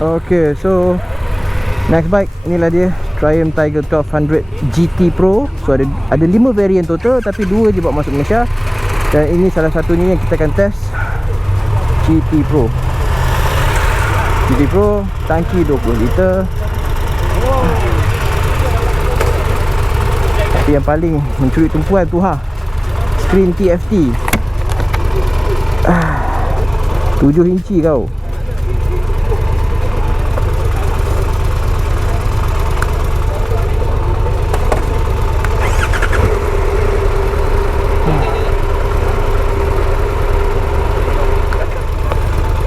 Okay, so next bike, inilah dia Triumph Tiger 1200 GT Pro. So ada 5 varian total, tapi 2 je buat masuk Malaysia. Dan ini salah satunya yang kita akan test, GT Pro. GT Pro, tangki 20 liter. Tapi yang paling mencuri tumpuan tu screen TFT 7 inci kau.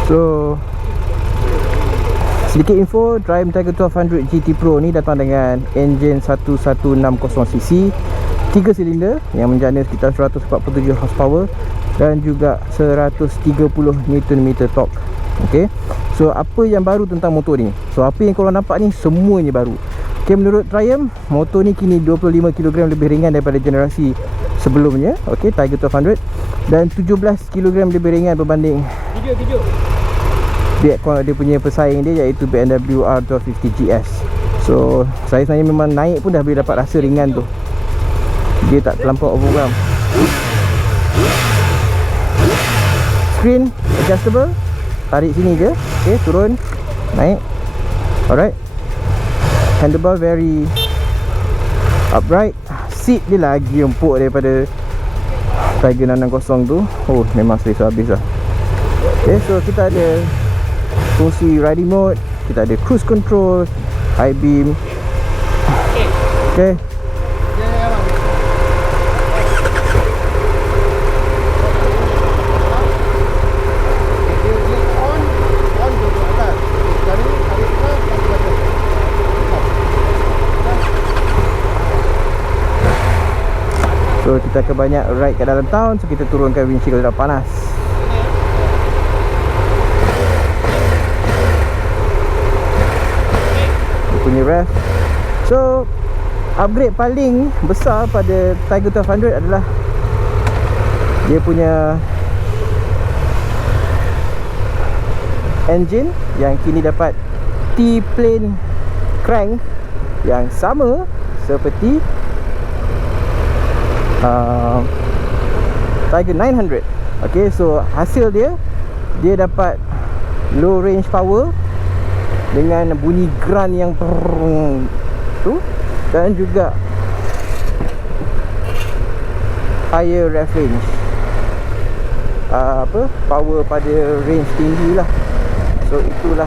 So sedikit info, Triumph Tiger 1200 GT Pro ni datang dengan enjin 1160cc 3 silinder yang menjana sekitar 147 horsepower dan juga 130 Nm torque. Okay, so apa yang baru tentang motor ni? So apa yang korang nampak ni semuanya baru. Okay, menurut Triumph, motor ni kini 25 kg lebih ringan daripada generasi sebelumnya. Okay, Tiger 1200, dan 17 kg lebih ringan berbanding dia punya pesaing dia, iaitu BMW R1250 GS. So saya sebenarnya memang naik pun dah boleh dapat rasa ringan tu. Dia tak terlampau overwhelm. Screen adjustable, tarik sini je. Okay, turun, naik. Alright. Handlebar very upright. Seat dia lagi empuk daripada Tiger 660 tu. Oh, memang selesa habis lah. Okay, so kita ada fungsi riding mode, kita ada cruise control, high beam. Okay. So kita akan banyak ride kat dalam town, so kita turunkan windshield kalau dah panas. Punya ref. So upgrade paling besar pada Tiger 1200 adalah dia punya engine yang kini dapat T-plane crank yang sama seperti Tiger 900. Okay, so hasil dia dapat low range power dengan bunyi grunt yang tu, dan juga higher ref range, power pada range tinggi lah. So itulah